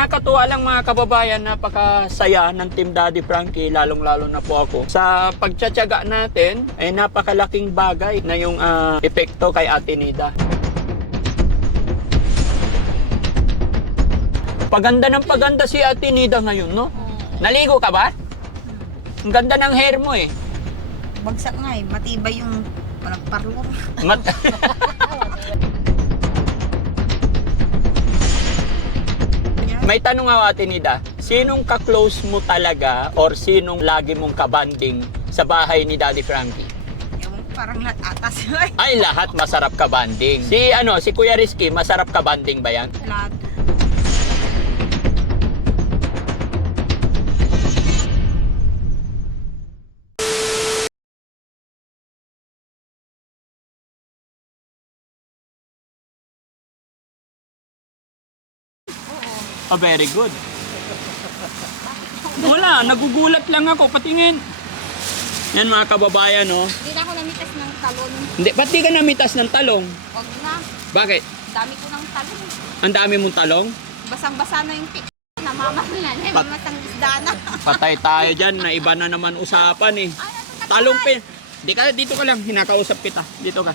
nakakatuwa lang mga kababayan, napakasaya ng Team Daddy Frankie, lalong-lalo na po ako. Sa pagtsatsaga natin, ay napakalaking bagay na yung epekto kay Ate Nida. Paganda ng paganda si Ate Nida ngayon, no? Naligo ka ba? Ang ganda ng hair mo eh. Bagsak nga eh. Matibay yung parlor. May tanong ako, Ate Nida. Sinong ka-close mo talaga or sinong lagi mong kabanding sa bahay ni Daddy Frankie? Yung parang lahat atas. Ay, lahat masarap kabanding. Si Kuya Rizky, masarap kabanding ba yan? Lahat. Oh, very good. Wala, nagugulat lang ako. Patingin. Yan mga kababayan, no? Hindi na ako namitas ng talon. Hindi, ba't di ka namitas ng talong? Wag na. Bakit? Dami ko ng talon. Ang dami mong talong? Basang-basa na yung pik. Namamahalan. Mamatang isda na. Patay tayo dyan, na iba na naman usapan eh. Talong dito ka lang, hinakausap kita. Dito ka.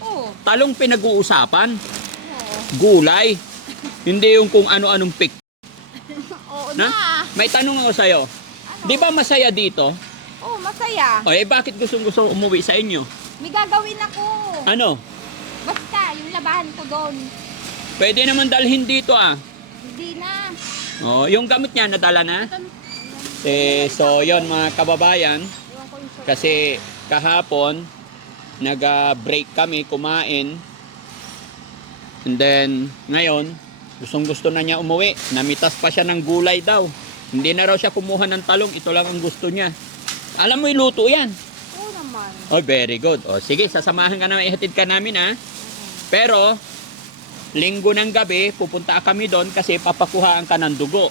Oo. Talong pinag-uusapan. Oo. Gulay. Hindi yung kung ano-anong pick. Oo Na? na. May tanong ako sa'yo. Di ba masaya dito? Oo, masaya. O bakit gusto umuwi sa inyo? May gagawin ako. Ano? Basta, yung labahan ko doon. Pwede naman dalhin dito Hindi na. O, yung gamit niya nadala na? So, yon mga kababayan. Iwan ko yung short. Kasi kahapon, nag-break kami, kumain. And then, ngayon, gustong-gusto na niya umuwi. Namitas pa siya ng gulay daw. Hindi na raw siya kumuha ng talong. Ito lang ang gusto niya. Alam mo, iluto yan. Oo naman. Oh, very good. O, sige, sasamahan ka namin. Ihatid ka namin, Pero, linggo ng gabi, pupunta kami doon kasi papakuhaan ka ng dugo.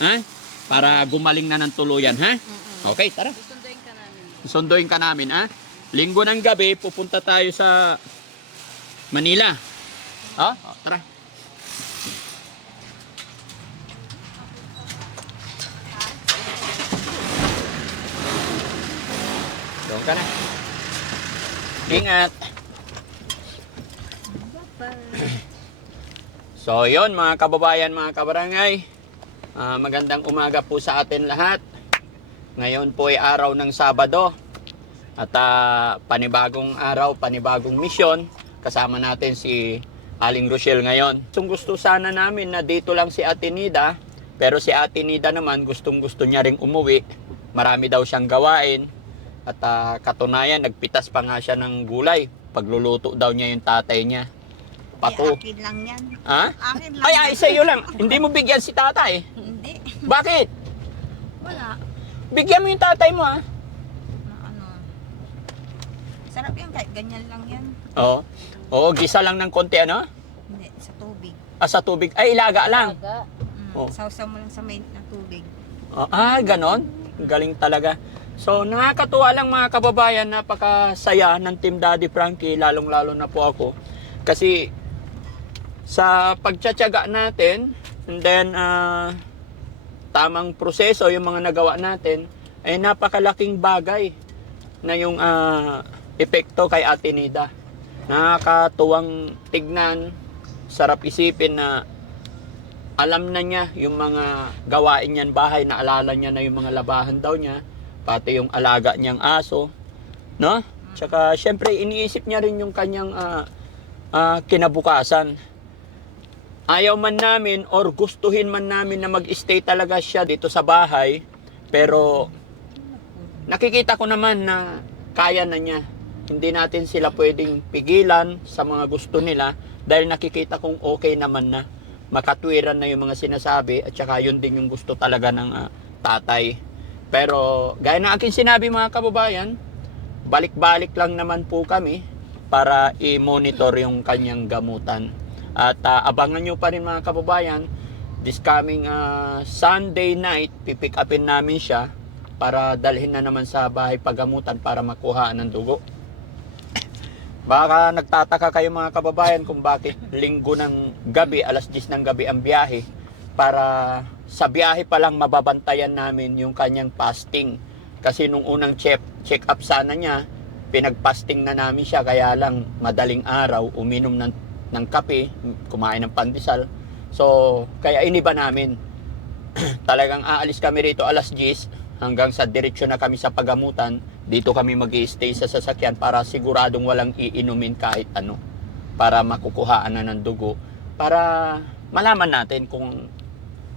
Ha? Para gumaling na ng tuluyan, ha? Okay, tara. Susunduin ka namin. Sunduin ka namin, Linggo ng gabi, pupunta tayo sa Manila. Tara. Doon ka na. Ingat. So, yon mga kababayan, mga kabarangay. Magandang umaga po sa atin lahat. Ngayon po ay araw ng Sabado. At panibagong araw, panibagong misyon. Kasama natin si Aling Rochelle ngayon. Gusto sana namin na dito lang si Ate Nida. Pero si Ate Nida naman gustong-gusto niya ring umuwi. Marami daw siyang gawain. At katunayan, nagpitas pa nga siya ng gulay. Pagluluto daw niya yung tatay niya. Pato. Akin lang yan. Ha? Akin lang. Ay, sa iyo lang. Hindi mo bigyan si tatay. Hindi. Bakit? Wala. Bigyan mo yung tatay mo, Na ano. Sarap yan kahit ganyan lang yan. Oo. Oo, gisa lang ng konti, Hindi, sa tubig. Sa tubig. Ay, ilaga lang. Oh. Sausaw mo lang sa main na tubig. Ganon. Galing talaga. So, nakakatuwa lang mga kababayan, napakasaya ng Team Daddy Frankie, lalong-lalo na po ako. Kasi, sa pagtsatsaga natin, and then, tamang proseso, yung mga nagawa natin, ay napakalaking bagay na yung epekto kay Ate Nida. Nakakatuwang tignan, sarap isipin na alam na niya yung mga gawain niyan bahay, naalala niya na yung mga labahan daw niya, pati yung alaga niyang aso, no? Tsaka syempre iniisip niya rin yung kanyang kinabukasan. Ayaw man namin or gustuhin man namin na mag-stay talaga siya dito sa bahay, pero nakikita ko naman na kaya na niya. Hindi natin sila pwedeng pigilan sa mga gusto nila dahil nakikita kong okay naman na. Makatwiran na yung mga sinasabi at saka yun din yung gusto talaga ng tatay. Pero gaya ng aking sinabi mga kababayan, balik-balik lang naman po kami para i-monitor yung kanyang gamutan. At abangan nyo pa rin mga kababayan, this coming Sunday night, pipick upin namin siya para dalhin na naman sa bahay pagamutan para makuha ng dugo. Baka nagtataka kayo mga kababayan kung bakit linggo ng gabi, alas 10 ng gabi ang biyahe. para sa biyahe pa lang mababantayan namin yung kanyang fasting. Kasi nung unang check up sana niya, pinag-fasting na namin siya, kaya lang madaling araw, uminom ng kape, kumain ng pandesal. So, kaya iniba namin. Talagang aalis kami rito alas 10 hanggang sa diretsyon na kami sa pagamutan. Dito kami mag-i-stay sa sasakyan para siguradong walang iinumin kahit ano. Para makukuhaan na ng dugo. Para malaman natin kung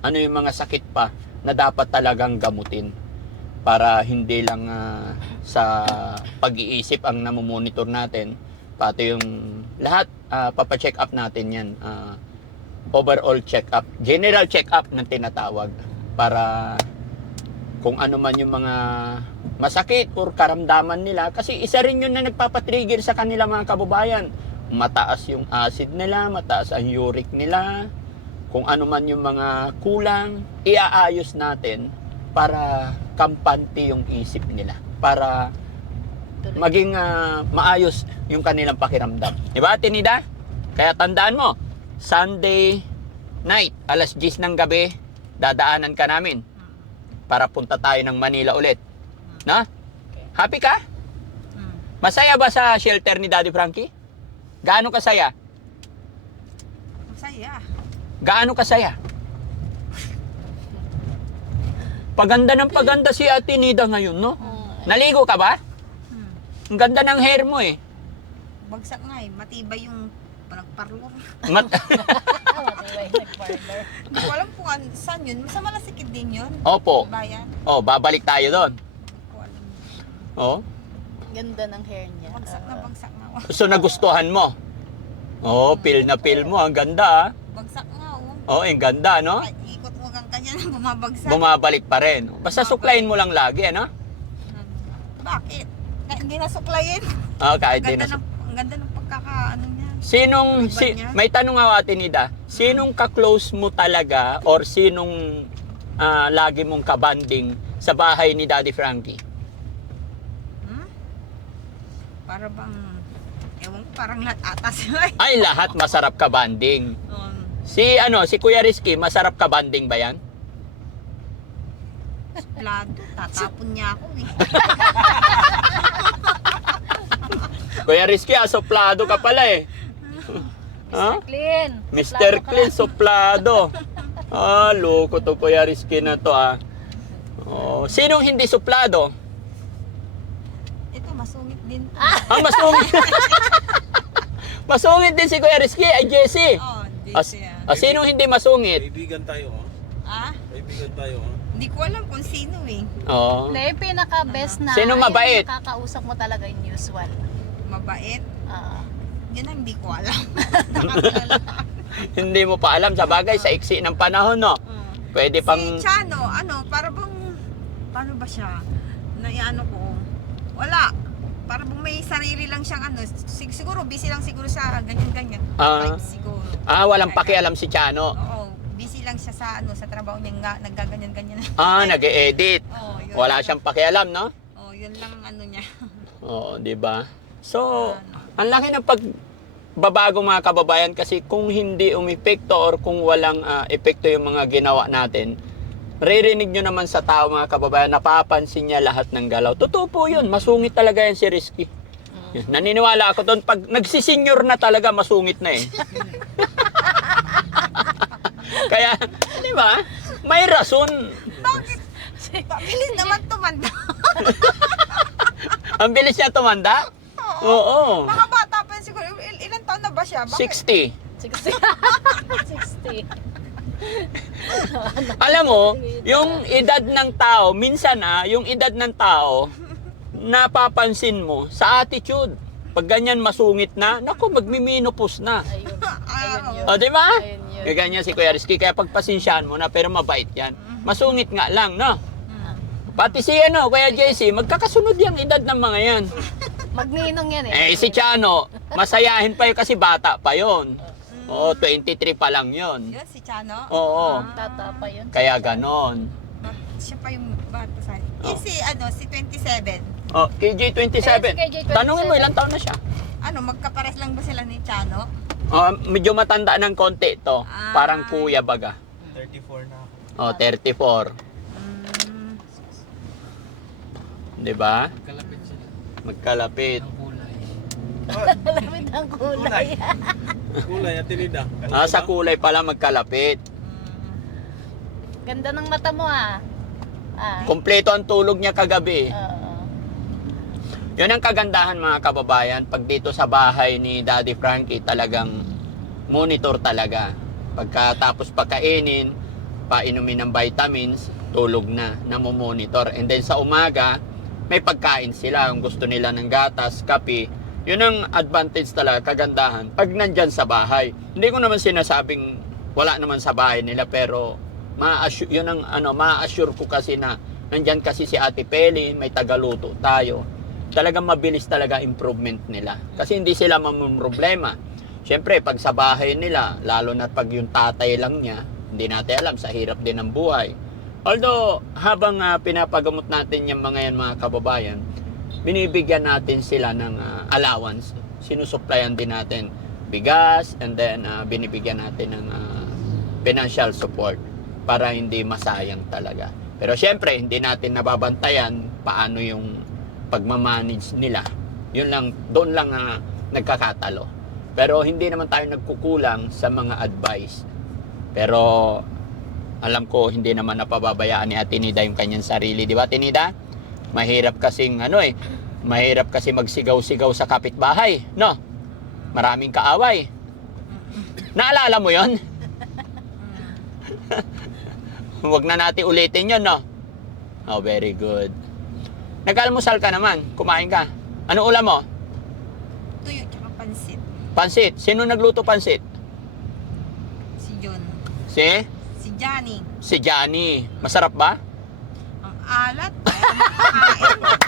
ano yung mga sakit pa na dapat talagang gamutin. Para hindi lang sa pag-iisip ang namomonitor natin. Pati yung lahat, papacheck up natin yan. Overall check-up, general check-up ng tinatawag para kung ano man yung mga masakit or karamdaman nila, kasi isa rin yun na nagpapatrigger sa kanila mga kababayan. Mataas yung acid nila, mataas ang uric nila, kung ano man yung mga kulang, iaayos natin para kampante yung isip nila, para maging maayos yung kanilang pakiramdam. Diba, Tinida? Kaya tandaan mo, Sunday night, alas 10 ng gabi, dadaanan ka namin para punta tayo ng Manila ulit. Na? Happy ka? Masaya ba sa shelter ni Daddy Frankie? Gaano kasaya? Masaya. Gaano kasaya? Paganda ng paganda si Ate Nida ngayon, no? Naligo ka ba? Ang ganda ng hair mo eh. Bagsak nga eh. Matibay yung parlor. Hindi ko alam kung saan yun. Sa Malasikid din yun. Opo. Bayan. Oh, babalik tayo doon. Hindi ko alam. Oh. Ganda ng hair niya. Bagsak na bagsak na. So nagustuhan mo? Oh, feel na feel mo. Ang ganda ah. Bagsak nga oh. Oh, ang ganda, no? Kahit ikot mo kang kanya na bumabagsak. Bumabalik pa rin. Basta suklayin mo lang lagi, ano? Bakit? Hindi na suklayin. Oh, kahit din. Ang ganda ng pagkakaano niya. May tanong ako, Ate Nida. Sinong ka-close mo talaga or sinong lagi mong kabanding sa bahay ni Daddy Frankie? Para bang, ewan ko, parang lahat ata sila. Ay, lahat masarap kabanding. Si Kuya Rizky, masarap kabanding ba yan? Plado, tatapon niya ako eh. Kuya Rizky, suplado ka pala eh. Ha? Clean. Mr. Clean, suplado. Loko to Kuya Rizky na to Oh, sinong hindi suplado? Ito, masungit din. Masungit. Masungit din si Kuya Rizky, ay Jessie. Hindi siya. Sinong hindi masungit? Kaibigan tayo, Kaibigan tayo, Hindi ko alam kung sino eh. Oo. Na yung pinaka-best na Sino mabait? yung nakakausap mo talaga yung usual. Mabait. Ah. Yun ang hindi ko alam. Nakakilala. Hindi mo pa alam, sa bagay, sa iksi ng panahon, no? Pwede pang... Si Chano, para bang, paano ba siya? Ko, wala. Para bang may sarili lang siyang siguro busy lang siguro sa ganyan-ganyan. Siguro. Walang pakialam si Chano. Oo, busy lang siya sa trabaho niya, naggaganyan-ganyan. Nag-e-edit. Yun Wala lang. siyang pakialam, no? Yun lang niya. Oo, di ba? So, ang laki ng pagbabago mga kababayan kasi kung hindi umepekto or kung walang epekto yung mga ginawa natin, ririnig nyo naman sa tao mga kababayan, napapansin niya lahat ng galaw. Totoo po yun, masungit talaga yan si Rizky. Yun, naniniwala ako doon, pag nagsisenyor na talaga, masungit na eh. Kaya, di ba? May rason. Bakit? Bilis naman tumanda. Ang bilis niya tumanda? Oo. Mga bata pa yun siguro. Ilan taon na ba siya? Bakit? 60. 60. Alam mo, yung edad ng tao, minsan yung edad ng tao, napapansin mo sa attitude. Pag ganyan masungit na, naku, magmiminopos na. Ayun yun. O, di ba? Ayun yun. Kaya ganyan si Kuya Rizky, kaya pagpasensyahan mo na, pero mabait yan. Masungit nga lang, no? Pati si Kuya JC, magkakasunod yung edad ng mga yan. Magninong yan eh. Si Chano, masayahin pa yun kasi bata pa yun. Oo, 23 pa lang yun. Yun, si Chano? Oo. Tata pa yun. Kaya ganon. Siya pa yung bata sa Oh. si 27. Oh, KJ27. KJ27. Tanungin mo, ilang taon na siya? Magkapares lang ba sila ni Chano? Medyo matanda ng konti to. Parang kuya baga. 34 na ako. Oh, 34. Mm, 'Di ba? Kalapit sila. Magkalapit. Ang kulay. Lamit ang kulay. Kulay at tinida. Ah, sa kulay pala magkalapit. Ganda ng mata mo ah. Kompleto ang tulog niya kagabi. Oo. Yun ang kagandahan mga kababayan. Pag dito sa bahay ni Daddy Frankie, talagang monitor talaga. Pagkatapos pagkainin, painumin ng vitamins, tulog na, namomonitor. And then sa umaga, may pagkain sila. Kung gusto nila ng gatas, kape, yun ang advantage talaga, kagandahan. Pag nandyan sa bahay, hindi ko naman sinasabing wala naman sa bahay nila, pero yun ang ma-assure ko kasi na nandyan kasi si Ate Peli, may tagaluto tayo. Talagang mabilis talaga improvement nila. Kasi hindi sila mamumroblema. Siyempre, pag sa bahay nila, lalo na pag yung tatay lang niya, hindi natin alam, sa hirap din ng buhay. Although, habang pinapagamot natin yung mga yan, mga kababayan, binibigyan natin sila ng allowance. Sinusuplayan din natin bigas, and then binibigyan natin ng financial support para hindi masayang talaga. Pero syempre, hindi natin nababantayan paano yung pagmamanage nila. Yun lang, doon lang nagkakatalo. Pero hindi naman tayo nagkukulang sa mga advice. Pero alam ko, hindi naman napababayaan ni Ate Nida yung kanyang sarili. Di ba, Ate Nida? Mahirap kasing mahirap kasi magsigaw-sigaw sa kapitbahay, no? Maraming kaaway. Naalala mo yon? Huwag na natin ulitin yun, no? Oh, very good. Nag-almusal ka naman. Kumain ka. Ano ulam mo? tuyo tsaka pansit. Pansit. Sino nagluto pansit? Si John. Si? Si Johnny. Si Johnny. Masarap ba? Ang alat. Ayaw ko kumain.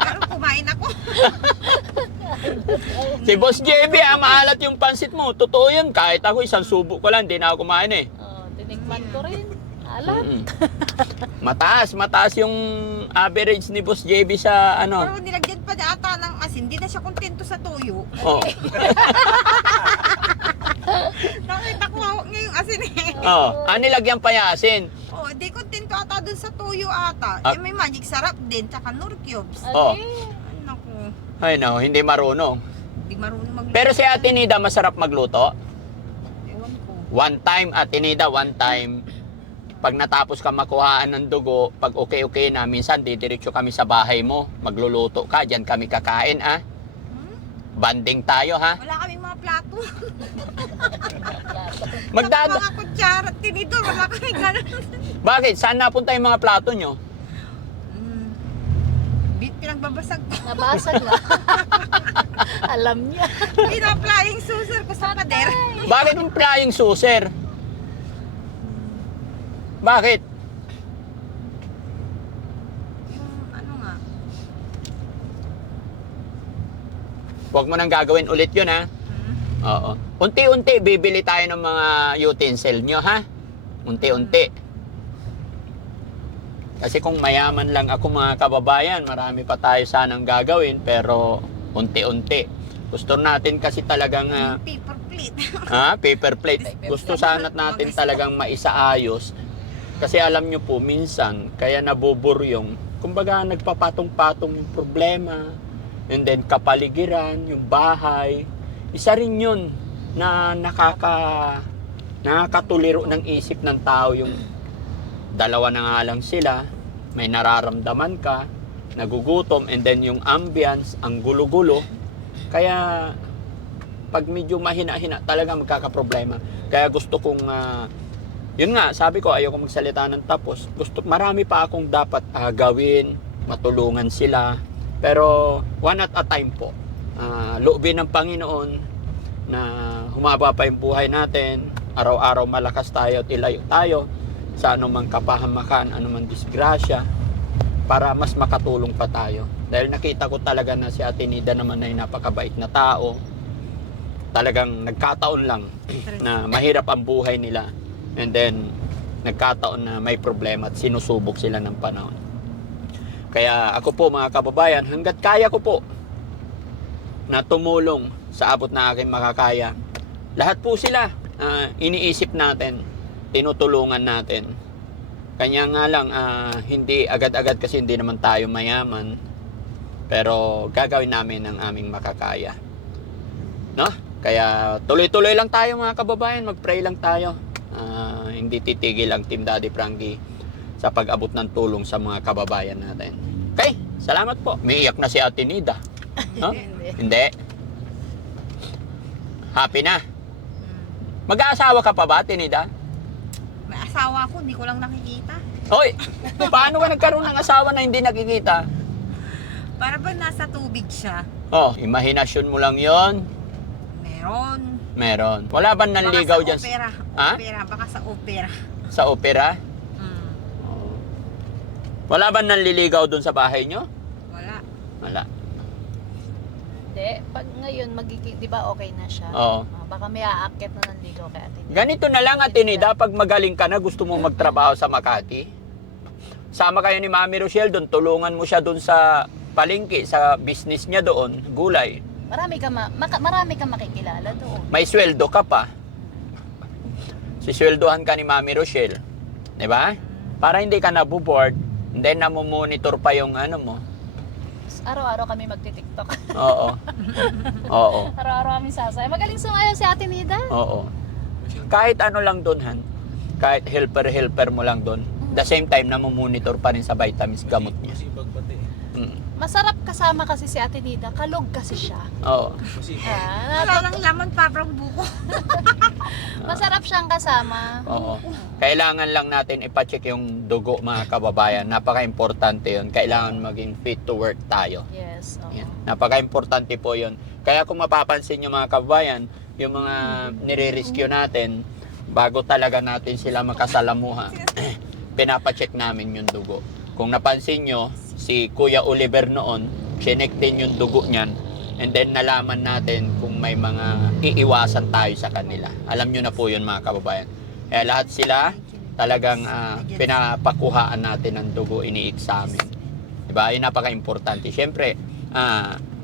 Pero kumain ako. Si Boss JB, maalat yung pansit mo. Totoo yun. Kahit ako, isang subo ko lang. Hindi na ako kumain eh. Tinikman ko rin. Alam. Mataas yung average ni Boss JB sa ano. Pero nilagyan pa niya ata ng asin. Hindi na siya kontento sa tuyo. Oh. Nakita ko ngayong asin eh. Oh, nilagyan pa yung asin. Oh, di kontento ata dun sa tuyo ata. Ah. May magic sarap din. Tsaka Nor Cubes. Oh. Ay, naku. Ay no, hindi marunong. Di marunong magluto. Pero si Ate Nida masarap magluto. Ewan ko. One time, Ate Nida, one time. Pag natapos ka makuhaan ng dugo, pag okay na, minsan didiretso kami sa bahay mo. Magluluto ka, dyan kami kakain, ah. Banding tayo, ha? Wala kaming mga plato. Magdada. Mga kutsara, tinidor, wala kaming ganun. Bakit? Saan napunta yung mga plato nyo? Pinagbabasag ko. Nabasag na. Alam niya. Pina-flying saucer ko sa pader. Bakit yung flying saucer? Bakit? Yung ano nga. Huwag mo nang gagawin ulit yun, ha? Oo. Unti-unti, bibili tayo ng mga utensil nyo, ha? Unti-unti. Kasi kung mayaman lang ako, mga kababayan, marami pa tayo sanang gagawin, pero unti-unti. Gusto natin kasi talagang Paper plate. paper plate. Gusto sana natin talagang maisaayos. Kasi alam nyo po, minsan, kaya nabuburyong. Kumbaga, nagpapatong-patong yung problema. And then, kapaligiran, yung bahay. Isa rin yun na nakakatuliro ng isip ng tao. Yung dalawa na nga lang sila, may nararamdaman ka, nagugutom, and then yung ambience, ang gulo-gulo. Kaya, pag medyo mahina-hina, talaga magkakaproblema. Kaya gusto kong yun nga, sabi ko, ayoko magsalita ng tapos. Marami pa akong dapat gawin, matulungan sila. Pero one at a time po. Loobin ng Panginoon na humaba pa yung buhay natin. Araw-araw malakas tayo at ilayo tayo sa anumang kapahamakan, anumang disgrasya, para mas makatulong pa tayo. Dahil nakita ko talaga na si Ate Nida naman ay napakabait na tao. Talagang nagkataon lang na mahirap ang buhay nila. And then, nagkataon na may problema at sinusubok sila ng panahon. Kaya ako po, mga kababayan, hanggat kaya ko po na tumulong sa abot na aking makakaya. Lahat po sila, iniisip natin tinutulungan natin. Kanya nga lang, hindi agad-agad kasi hindi naman tayo mayaman. Pero gagawin namin ang aming makakaya. No? Kaya tuloy-tuloy lang tayo mga kababayan, mag-pray lang tayo. Hindi titigil ang Team Daddy Frankie sa pag-abot ng tulong sa mga kababayan natin. Okay, salamat po. May iyak na si Ate Nida. No? Hindi. Happy na. Mag-aasawa ka pa ba, Ate Nida? May asawa ako, hindi ko lang nakikita. Hoy, paano ka nagkaroon ng asawa na hindi nakikita? Para ba nasa tubig siya? Oh, imahinasyon mo lang yon. Meron. Wala ba nanligaw Baka dyan? sa opera. Ha? Baka sa opera. Sa opera? Mm. Wala ba nanliligaw dun sa bahay nyo? Wala. Wala. Hindi, pag ngayon di ba okay na siya? Oo. Baka may aakyat na ng ligaw kay Ate Nida. Ganito na lang, Ate Nida, pag magaling ka na, gusto mo magtrabaho sa Makati. Sama kayo ni Mami Rochelle doon, tulungan mo siya doon sa palengke, sa business niya doon, gulay. Marami ka makikilala doon. May sweldo ka pa. Sisweldohan ka ni Mami Rochelle. Di ba? Para hindi ka nabuboard, and then namumonitor pa yung ano mo. Araw-araw kami magti-TikTok. Oo. Oo. Araw-araw kami sasaya. Magaling sumayaw si Ate Nida. Oo. Kahit ano lang doon, Han. Kahit helper mo lang doon. The same time, namumonitor pa rin sa vitamins gamot niya. Masipag pati. Masarap kasama kasi si Ate Nida. Kalog kasi siya. Oo. Masipag. Wala nang laman, parang buko. Masarap siyang kasama. Oo. Kailangan lang natin ipacheck yung dugo, mga kababayan. Napaka-importante yun. Kailangan maging fit to work tayo. Yes. Oo. Yan. Napaka-importante po yun. Kaya kung mapapansin nyo mga kababayan, yung mga nire-rescue natin, bago talaga natin sila makasalamuha, pinapacheck namin yung dugo. Kung napansin nyo, si Kuya Oliver noon, chinek din yung dugo niyan, and then nalaman natin kung may mga iiwasan tayo sa kanila. Alam nyo na po yun mga kababayan. Kaya lahat sila talagang pinapakuhaan natin ng dugo, ini-examine. Diba? Yun napaka-importante. Siyempre,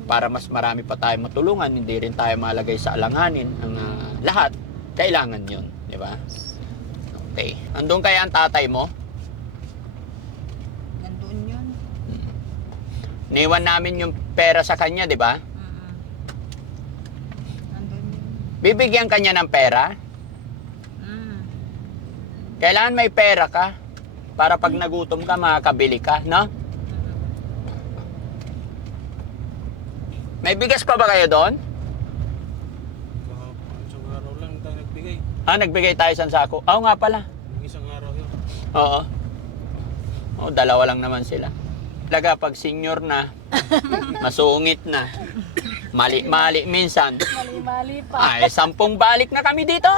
para mas marami pa tayo matulungan, hindi rin tayo malagay sa alanganin ang lahat. Kailangan yun. Diba? Okay. Andun kaya ang tatay mo? Nandun yun. Niwan namin yung pera sa kanya, di ba? Nandun yun. Bibigyan kanya ng pera. Kailangan may pera ka para pag nagutom ka, makakabili ka, no? May bigas pa ba kayo doon? Isang araw lang tayo nagbigay. Nagbigay tayo isang sako. Oo nga pala. Isang araw yun. Oo. Oo, dalawa lang naman sila. Talaga pag senior na, masungit na, mali-mali minsan, Mali-mali pa. ay 10 balik na kami dito.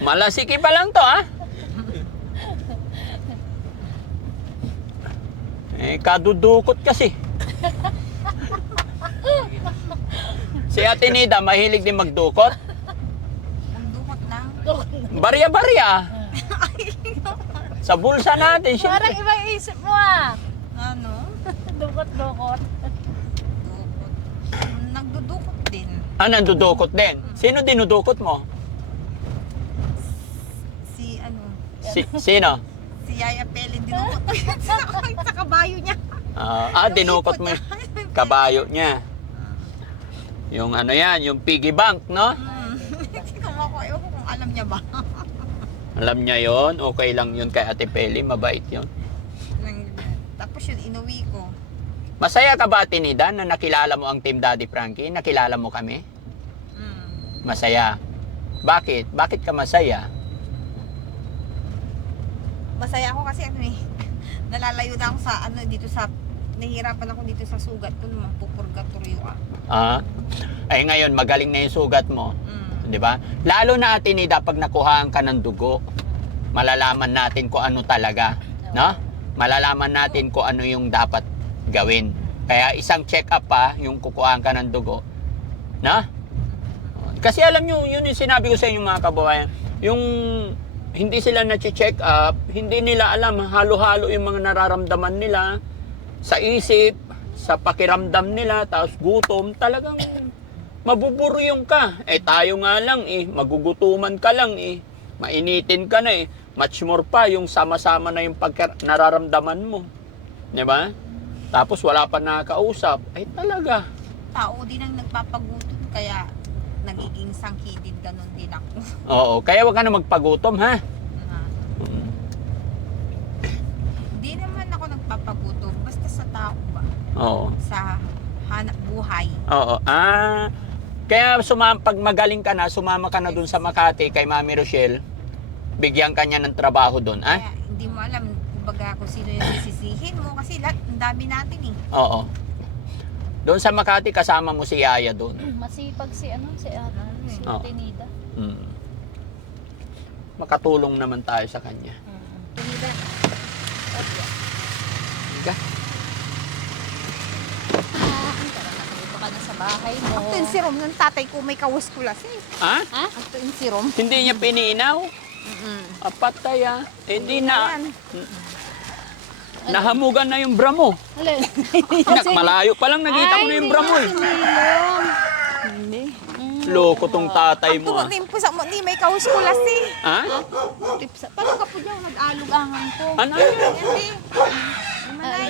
Malasiki pa lang to, kadudukot kasi. Si Ate Nida, mahilig din magdukot. Nandukot lang. Barya-barya. Sa bulsa natin, Parang syempre. ibang isip mo Ano? Dukot-dukot. Dukot. Nagdudukot din. Nandudukot din. Sino dinudukot mo? Si ano? Sino? Si Yaya Pele dinukot sa kabayo niya. Dinukot mo yung kabayo niya. Yung ano yan, yung piggy bank, no? Ewan ko kung alam niya ba. Alam niya yon, okay lang yun kay Ate Peli, mabait yun. Tapos yun, inuwi ko. Masaya ka ba, Ate Nida, na nakilala mo ang Team Daddy Frankie? Nakilala mo kami? Masaya. Bakit? Bakit ka masaya? Masaya ako kasi nalalayo na ako sa nahihirapan ako dito sa sugat ko nung pupurgatorio Ay ngayon, magaling na yung sugat mo. Di ba? Lalo na Ate Nida, pag nakuhaan ka ng dugo, malalaman natin kung ano talaga. No? Malalaman natin kung ano yung dapat gawin. Kaya isang check-up pa, yung kukuhaan ka ng dugo. No? Kasi alam nyo, yun yung sinabi ko sa inyo mga kababayan. Yung hindi sila na-check up, hindi nila alam, halo-halo yung mga nararamdaman nila sa isip, sa pakiramdam nila, tapos gutom, talagang mabuburyong ka. Tayo nga lang magugutuman ka lang Mainitin ka na eh. Much more pa yung sama-sama na yung nararamdaman mo. Di ba? Tapos wala pa nakakausap. Ay talaga. Tao din ang nagpapagutom, kaya nagiging sangkidid ganon din ako. Oo, kaya wag ka na magpagutom ha. Hindi naman ako nagpapagutom, basta sa tao ba? Oo. Sa hanap buhay. Oo. Kaya pag magaling ka na, sumama ka na dun sa Makati kay Mami Rochelle. Bigyan ka niya ng trabaho dun, ah? Kaya hindi mo alam kumbaga kung sino yung sisisihin mo kasi lahat, ang dami natin eh. Oo. Doon sa Makati, kasama mo si Yaya doon. Masipag si si Oo. Tinida. Mm. Makatulong naman tayo sa kanya. Tinida. Ka? Nakalipa ka na sa bahay mo. Ang tuwin si Rom, nung tatay ko may kawaskulas eh. Ha? Ha? Ang tuwin si Rom. Hindi niya piniinaw? Apatay ah. Hindi na. Ayan. Nahamugan na yung bra mo. Alin? Nak, malayo pa lang nakita ko na yung bra mo eh. Hindi. Loko tong tatay mo ah. Ang pusa mo, hindi may kawaskulas eh. Ha? Tipsa. Paano ka po dyan nag-alugangan ko? Ano? Hindi. Manay.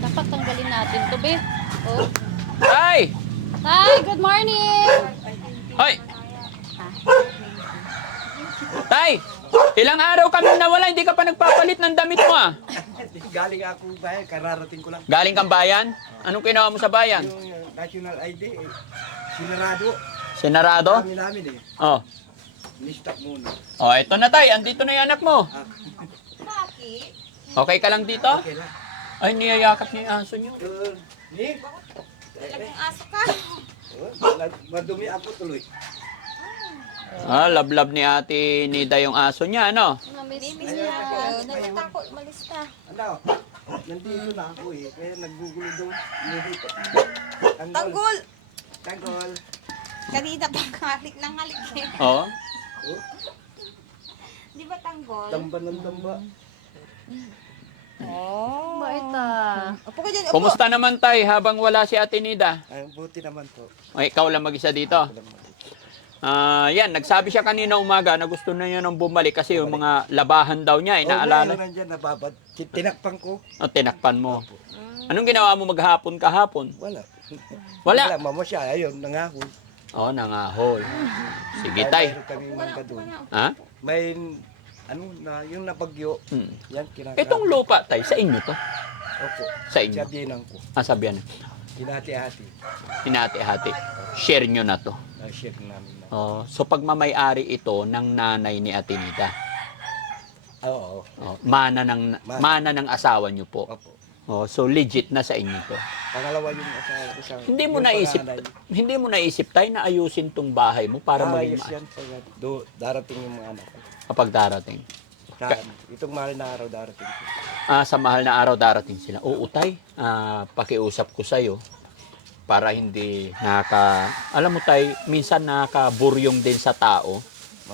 Dapat tanggalin natin to, be. Oh. Tay! Hi, good morning! Hoy! Tay! Ilang araw kami nawala, hindi ka pa nagpapalit ng damit mo ah. Galing ako bayan, kararating ko lang. Galing kang bayan? Anong ginawa mo sa bayan? Yung national ID, sinarado. Sinarado? Kami namin eh. Oh. Ni-stop muna. Oh, eto na tay, andito na yung anak mo. Bakit? Okay ka lang dito? Okay lang. Ay, niyayakap niya yung aso niyo. Ni? Talagang aso ka. Madumi ako tuloy. Ah, love-love ni Ate Nida yung aso niya, ano? Namiss Miss niya. niya. Natatakot, malis ka. Ano? Nandito na ako eh. Kaya naggugulo doon. Tanggol! Tanggol. Kanina pang halik ng halik eh. Oh. Oh, Di ba tanggol? tamba ng tamba. Oh. Bait ah. Upo ka dyan, upo. Kumusta naman tay habang wala si Ate Nida? Ay, buti naman po. Ay, ikaw lang mag-isa dito. Yan, nagsabi siya kanina umaga na gusto na niya nang bumalik kasi yung mga labahan daw niya, inaalala. Oh, nandiyan nababad. Tinakpan ko. O, tinakpan mo. Anong ginawa mo maghapon kahapon? Wala. Wala. Wala, mama siya. Ayun, nangahon. Oh, nangahol. Sige tay. Mayroon kaming mangga doon. Ha? May, ano na, yung nabagyo. Hmm. Yan, kinakain. Itong lupa tay, sa inyo to? Opo. Sa inyo? Sabihan ko. Sabihan. Hinati-hati. Hinati-hati. Share nyo na to. Na-share namin na. Oh, so pag mamayari ito ng nanay ni Ate Nida. Oo. Oh, mana ng asawa nyo po. Opo. Oh, so legit na sa inyo to. Pangalawa yung asawa ko sa... Hindi mo yung naisip, panganay. hindi mo naisip tayo na ayusin tong bahay mo para maging Ayos maayos yan. Darating yung mga anak ko. kapag darating. Itong mahal na araw darating ko. Sa mahal na araw darating sila. Oo, tay. Pakiusap ko sa'yo para hindi alam mo tay, minsan nakakaburyong din sa tao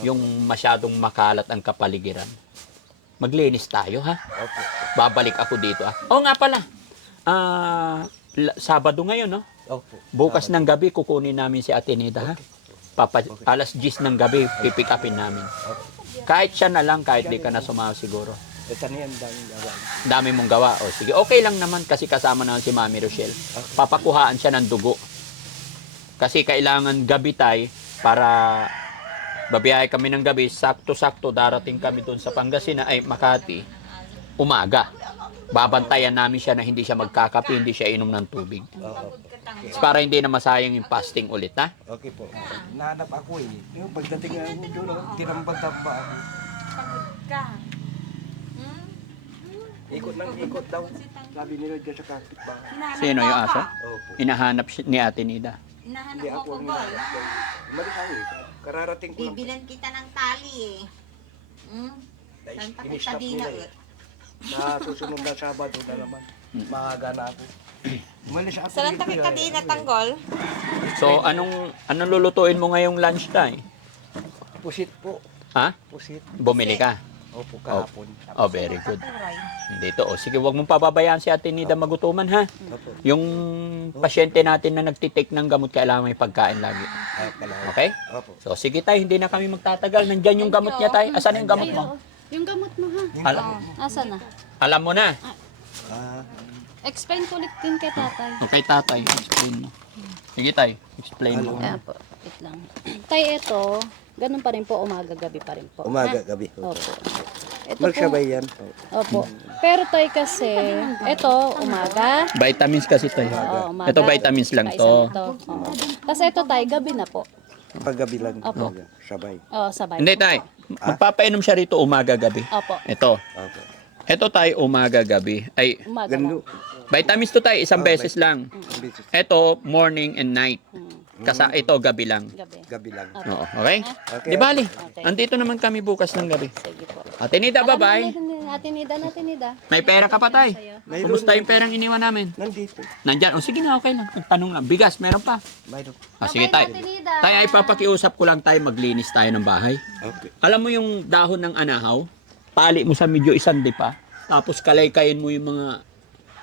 yung masyadong makalat ang kapaligiran. Maglinis tayo, ha? Opo. Babalik ako dito, ah. Oo nga pala. Sabado ngayon, no? Opo. Bukas ng gabi, kukunin namin si Ate Nida, ha? Alas 10 ng gabi, pipick upin namin. Kahit siya na lang, kahit di ka na sumama siguro. Ito na yan, daming gawain. Dami mong gawa. O sige, okay lang naman kasi kasama naman si Mami Rochelle. Papakuhaan siya ng dugo. Kasi kailangan gabi tay para babiyahe kami ng gabi, sakto-sakto darating kami doon sa Pangasinan, ay Makati, umaga. Babantayan namin siya na hindi siya magkakape, hindi siya inom ng tubig. Oo. Para hindi na masayang yung fasting ulit, ha? Okay po. Nahanap ako eh. Yung pagdating ako doon, tinambad-tamba ako. Pagod ka. Ikot ng ikot daw. Sabi nila dyan sa kapitbahay. Hinahanap Sino yung mo aso? pa. Opo. Hinahanap ni Ate Nida. Hinahanap Hindi mo ako ko ang ba? umalis ako eh. Kararating ko lang. Bibilan kita ng tali eh. Saan pa kita Ini-stop di nila na eh. Sa susunod na Sabado na naman. Maaga na ako. Umalis ako Saan dito, pa kita di na tanggol? So, anong lulutuin mo ngayong lunch time? Pusit po. Ha? Pusit. Bumili ka? Opo, kahapon. Oh, very good. Turay. Dito, oh. Sige, wag mong pababayaan si Ate Nida magutuman, ha? Opo. Yung pasyente natin na nagtitake ng gamot, kailangan may pagkain lagi. Okay? Opo. So, sige tayo, hindi na kami magtatagal. Nandyan yung gamot niya tayo. Asan yung gamot Ay, mo? oo. Yung gamot mo ha. Alam, Asa na? alam mo na. Ah, Explain ko ulit din kay tatay. Okay, tatay. Explain mo. Sige tayo, explain mo. Ayan po. Wait lang. Tay, ito, ganun pa rin po, umaga-gabi pa rin po. umaga, Ha? gabi. Opo. Ito Magsabay po. yan. Opo. Pero tay kasi, ito, umaga. Vitamins kasi tayo. Oo, umaga. Ito vitamins lang Kaisa to. nito. Oo. Tapos ito tay, gabi na po. Paggabi lang. Opo. talaga, Sabay. Oo, sabay. Hindi tayo. Magpapainom siya rito umaga-gabi. Opo. Ito. Opo. Ito tayo umaga-gabi. Ay, Umaga Ganun. lang. vitamins to tayo, isang Oh, beses lang. Bisis. Ito, morning and night. Hmm. Ito, gabi lang. Gabi. Gabi lang. Oo, okay? Okay. Di bali, Okay. andito naman kami bukas ng gabi. Sige po. Ate Nida, bye-bye. Ate Nida. May pera ka pa tayo. Mayroon. Kumusta yung perang iniwan namin? Nandito. Nandyan. O sige na, okay lang. Tanong lang. Bigas, meron pa. Mayroon. Sige tayo. Tayo ay papakiusap ko lang tayo, maglinis tayo ng bahay. Okay. Alam mo yung dahon ng anahaw? Pali mo sa medyo isandi pa. Tapos kalay-kayin mo yung mga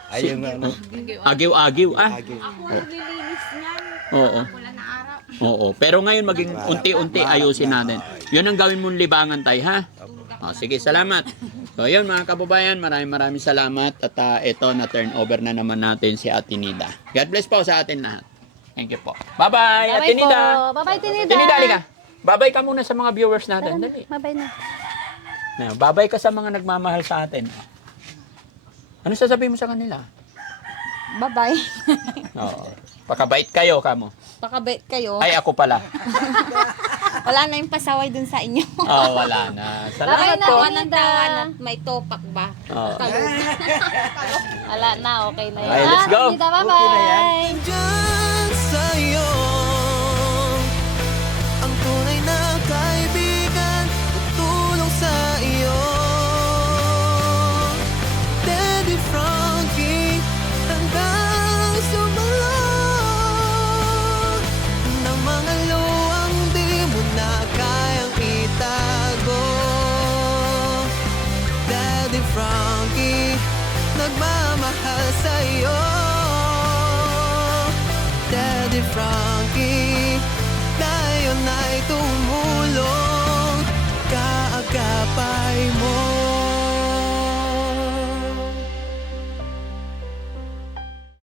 Ayun na. ano. agiw-agiw. Ah, Agi. Ako naglilinis niyan. oo. Wala na araw. Oo. Pero ngayon maging unti-unti ayusin natin. Yun ang gawin mong libangan tayo, ha? O, sige, salamat. So, yun mga kababayan, maraming salamat. At ito, na-turn over na naman natin si Ate Nida. God bless po sa atin lahat. Thank you po. Bye-bye, Ate Bye-bye Nida. po. Bye-bye, Ate Nida. Ate Nida, halika. Bye-bye ka muna sa mga viewers natin. Dali. Bye-bye na. Bye-bye ka sa mga nagmamahal sa atin. Ano sasabihin mo sa kanila? Bye-bye. Oo. Pakabait kayo, kamo. Pakabait kayo. Ay, ako pala. Wala na yung pasaway dun sa inyo. Oo, wala na. Salamat Bye-bye na, po. Tawa ng Nida. tawa na may topak ba? Oo. Wala na, okay na yun. Okay, let's go. Ate Nida, bye-bye. Diyan sa'yo ang tunay na kaibigan, tutulong sa iyo. Daddy Frankie, hanggang sumalong ng mga luwang di mo na kayang itago. Daddy Frankie, nagmamahal sa'yo. Daddy Frankie,